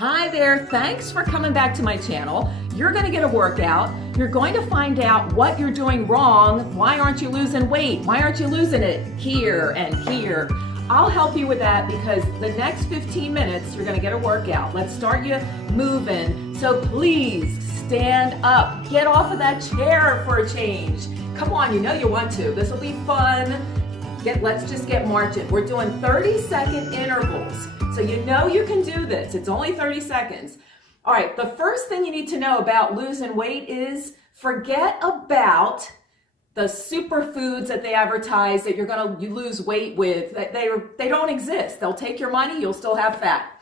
Hi there, thanks for coming back to my channel. You're gonna get a workout. You're going to find out what you're doing wrong. Why aren't you losing weight? Why aren't you losing it here and here? I'll help you with that because the next 15 minutes, you're gonna get a workout. Let's start you moving. So please stand up. Get off of that chair for a change. Come on, you know you want to. This will be fun. Let's just get marching. We're doing 30-second intervals. So you know you can do this. It's only 30 seconds. All right, the first thing you need to know about losing weight is forget about the superfoods that they advertise that you lose weight with. They don't exist. They'll take your money, you'll still have fat.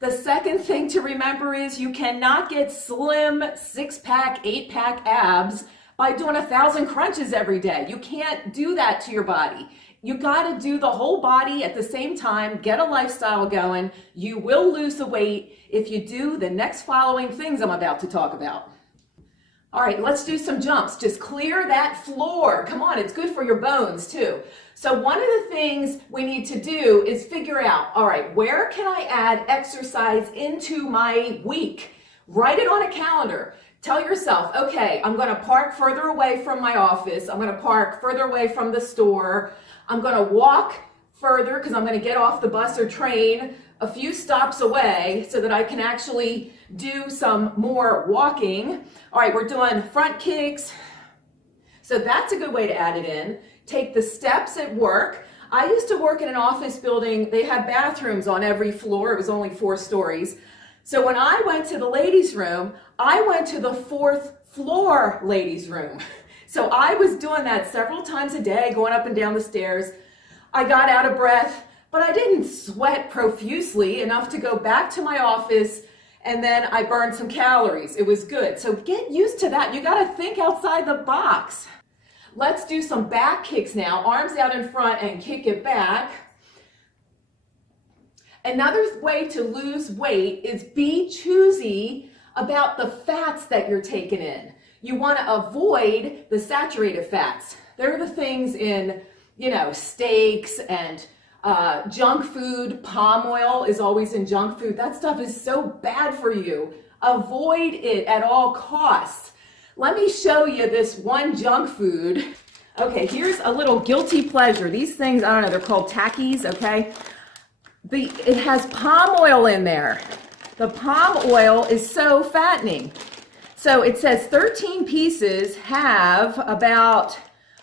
The second thing to remember is you cannot get slim 6-pack, 8-pack abs by doing 1,000 crunches every day. You can't do that to your body. You gotta do the whole body at the same time, get a lifestyle going. You will lose the weight if you do the next following things I'm about to talk about. All right, let's do some jumps. Just clear that floor. Come on, it's good for your bones too. So one of the things we need to do is figure out, all right, where can I add exercise into my week? Write it on a calendar. Tell yourself, okay, I'm gonna park further away from my office. I'm gonna park further away from the store. I'm gonna walk further because I'm gonna get off the bus or train a few stops away so that I can actually do some more walking. All right, we're doing front kicks. So that's a good way to add it in. Take the steps at work. I used to work in an office building. They had bathrooms on every floor. It was only 4 stories. So when I went to the ladies' room, I went to the 4th floor ladies' room. So I was doing that several times a day, going up and down the stairs. I got out of breath, but I didn't sweat profusely enough to go back to my office, and then I burned some calories. It was good. So get used to that. You got to think outside the box. Let's do some back kicks now. Arms out in front and kick it back. Another way to lose weight is be choosy about the fats that you're taking in. You want to avoid the saturated fats. They're the things in, steaks and junk food. Palm oil is always in junk food. That stuff is so bad for you. Avoid it at all costs. Let me show you this one junk food. Okay, here's a little guilty pleasure. These things, I don't know, they're called Takis, okay? It has palm oil in there. The palm oil is so fattening. So it says 13 pieces have about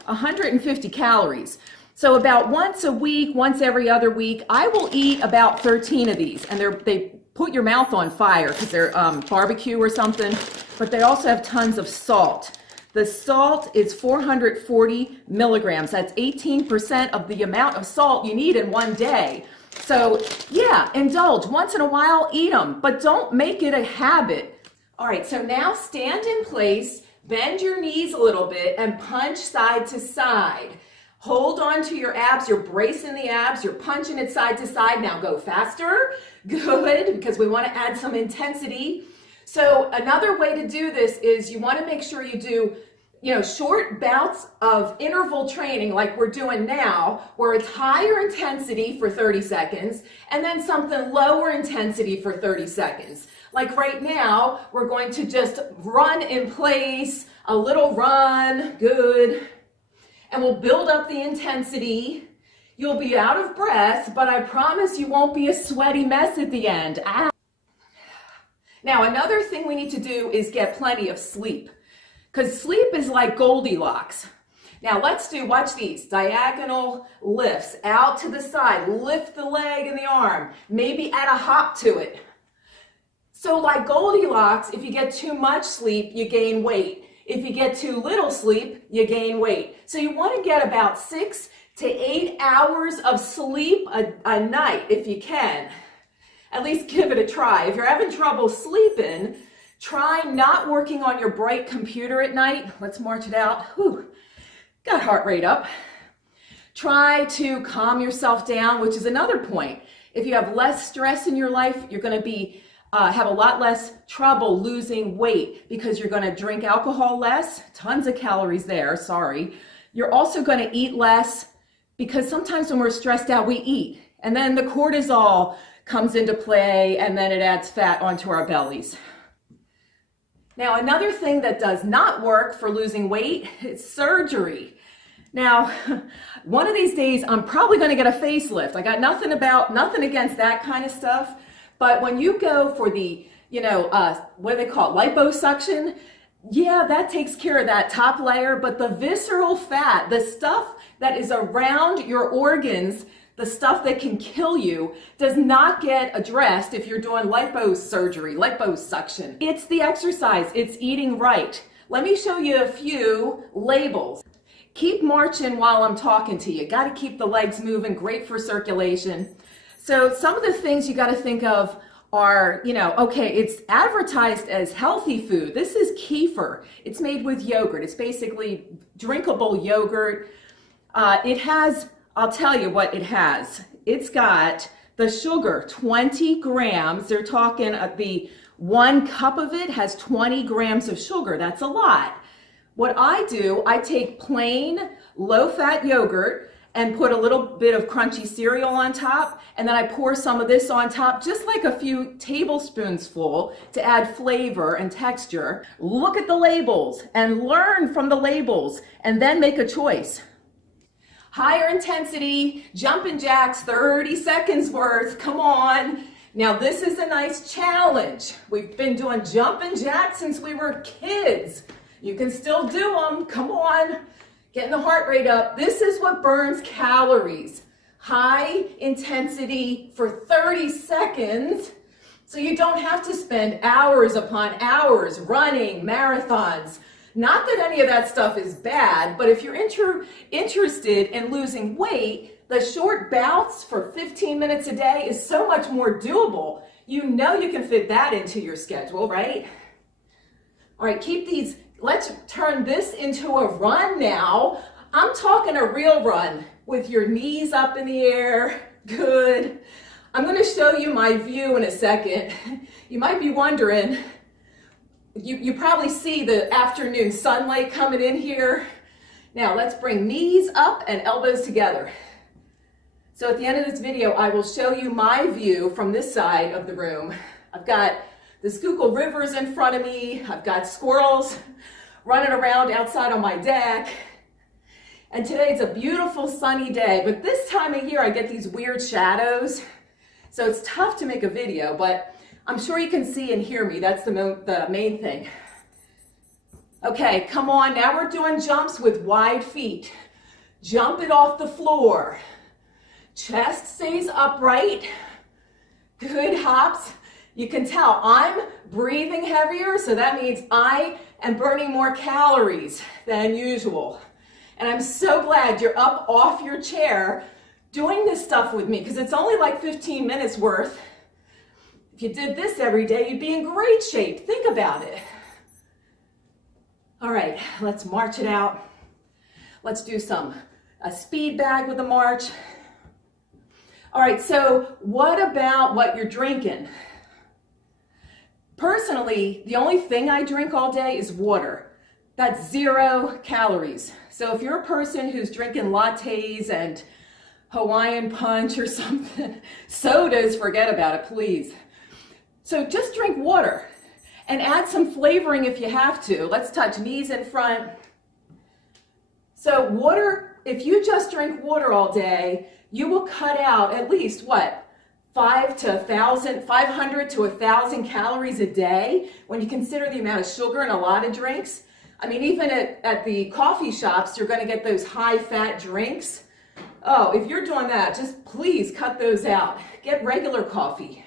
150 calories. So about once a week, once every other week, I will eat about 13 of these. And they put your mouth on fire because they're barbecue or something. But they also have tons of salt. The salt is 440 milligrams. That's 18% of the amount of salt you need in one day. So yeah, indulge. Once in a while, eat them, but don't make it a habit. All right, so now stand in place, bend your knees a little bit, and punch side to side. Hold on to your abs. You're bracing the abs. You're punching it side to side. Now go faster. Good, because we want to add some intensity. So another way to do this is you want to make sure you do short bouts of interval training like we're doing now, where it's higher intensity for 30 seconds and then something lower intensity for 30 seconds. Like right now, we're going to just run in place, a little run, good. And we'll build up the intensity. You'll be out of breath, but I promise you won't be a sweaty mess at the end. Now, another thing we need to do is get plenty of sleep. Because sleep is like Goldilocks. Now watch these, diagonal lifts out to the side, lift the leg and the arm, maybe add a hop to it. So like Goldilocks, if you get too much sleep, you gain weight. If you get too little sleep, you gain weight. So you want to get about 6 to 8 hours of sleep a night if you can. At least give it a try. If you're having trouble sleeping, try not working on your bright computer at night. Let's march it out. Whew. Got heart rate up. Try to calm yourself down, which is another point. If you have less stress in your life, you're going to have a lot less trouble losing weight because you're going to drink alcohol less. Tons of calories there, sorry. You're also going to eat less because sometimes when we're stressed out, we eat. And then the cortisol comes into play, and then it adds fat onto our bellies. Now, another thing that does not work for losing weight is surgery. Now, one of these days, I'm probably going to get a facelift. I got nothing against that kind of stuff. But when you go for the, what do they call it, liposuction, yeah, that takes care of that top layer. But the visceral fat, the stuff that is around your organs, the stuff that can kill you, does not get addressed if you're doing liposurgery, liposuction. It's the exercise, it's eating right. Let me show you a few labels. Keep marching while I'm talking to you. Got to keep the legs moving, great for circulation. So some of the things you got to think of are, okay, it's advertised as healthy food. This is kefir. It's made with yogurt. It's basically drinkable yogurt. It has, I'll tell you what it has. It's got the sugar, 20 grams. They're talking the 1 cup of it has 20 grams of sugar. That's a lot. What I do, I take plain low-fat yogurt and put a little bit of crunchy cereal on top, and then I pour some of this on top, just like a few tablespoons full to add flavor and texture. Look at the labels and learn from the labels, and then make a choice. Higher intensity, jumping jacks, 30 seconds worth, come on. Now this is a nice challenge. We've been doing jumping jacks since we were kids. You can still do them, come on. Getting the heart rate up. This is what burns calories. High intensity for 30 seconds. So you don't have to spend hours upon hours running marathons. Not that any of that stuff is bad, but if you're interested in losing weight, the short bouts for 15 minutes a day is so much more doable. You know you can fit that into your schedule, right? All right, keep these. Let's turn this into a run now. I'm talking a real run with your knees up in the air. Good. I'm going to show you my view in a second. You might be wondering, you probably see the afternoon sunlight coming in here. Now let's bring knees up and elbows together. So at the end of this video, I will show you my view from this side of the room. I've got the Schuylkill River's in front of me. I've got squirrels running around outside on my deck. And today it's a beautiful sunny day, but this time of year I get these weird shadows. So it's tough to make a video, but I'm sure you can see and hear me. That's the main thing. Okay, come on. Now we're doing jumps with wide feet. Jump it off the floor. Chest stays upright. Good hops. You can tell I'm breathing heavier, so that means I am burning more calories than usual. And I'm so glad you're up off your chair doing this stuff with me, because it's only like 15 minutes worth. If you did this every day, you'd be in great shape. Think about it. All right, let's march it out. Let's do a speed bag with a march. All right, so what about what you're drinking? Personally, the only thing I drink all day is water. That's 0 calories. So if you're a person who's drinking lattes and Hawaiian punch or something, sodas, forget about it, please. So just drink water and add some flavoring if you have to. Let's touch knees in front. So water, if you just drink water all day, you will cut out at least what? 500 to 1,000 calories a day when you consider the amount of sugar in a lot of drinks. I mean, even at the coffee shops, you're going to get those high-fat drinks. Oh, if you're doing that, just please cut those out. Get regular coffee.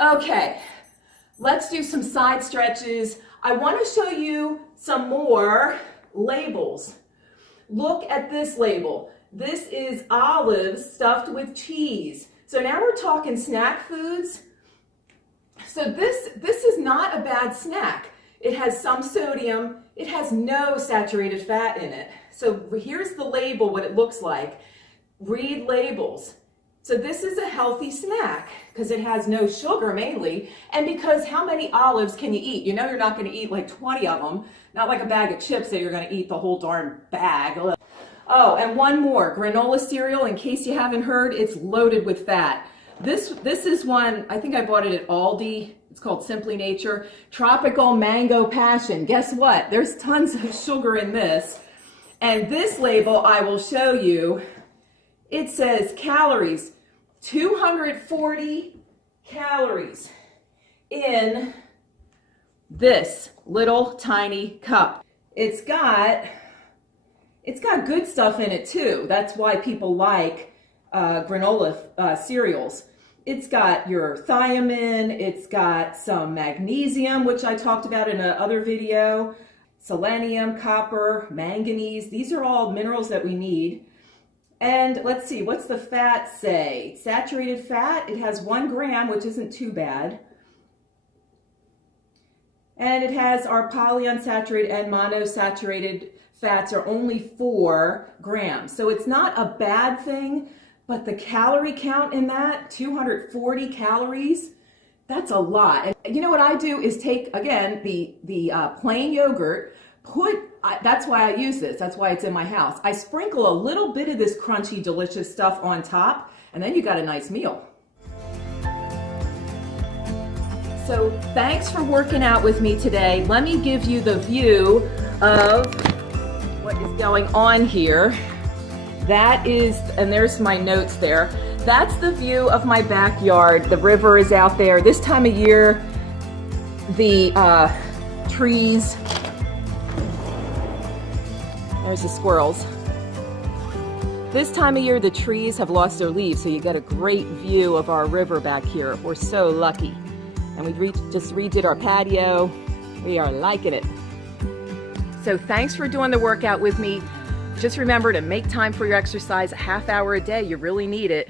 Okay, let's do some side stretches. I want to show you some more labels. Look at this label. This is olives stuffed with cheese. So now we're talking snack foods. So this is not a bad snack. It has some sodium. It has no saturated fat in it. So here's the label, what it looks like. Read labels. So this is a healthy snack because it has no sugar mainly, and because how many olives can you eat? You know you're not going to eat like 20 of them, not like a bag of chips that you're going to eat the whole darn bag. Oh, and one more, granola cereal, in case you haven't heard, it's loaded with fat. This is one, I think I bought it at Aldi. It's called Simply Nature. Tropical Mango Passion. Guess what? There's tons of sugar in this. And this label, I will show you, it says calories, 240 calories in this little tiny cup. It's got good stuff in it too. That's why people like granola cereals. It's got your thiamine, it's got some magnesium, which I talked about in another video, selenium, copper, manganese. These are all minerals that we need. And let's see, what's the fat say? Saturated fat, it has 1 gram, which isn't too bad. And it has our polyunsaturated and monosaturated fats are only 4 grams. So it's not a bad thing, but the calorie count in that, 240 calories, that's a lot. And you know what I do is take, again, the plain yogurt, that's why I use this, that's why it's in my house. I sprinkle a little bit of this crunchy, delicious stuff on top, and then you got a nice meal. So thanks for working out with me today. Let me give you the view of what is going on here. That is, and there's my notes there. That's the view of my backyard. The river is out there. This time of year, the trees, there's the squirrels. This time of year, the trees have lost their leaves, so you get a great view of our river back here. We're so lucky. And we just redid our patio. We are liking it. So thanks for doing the workout with me. Just remember to make time for your exercise, a half hour a day. You really need it.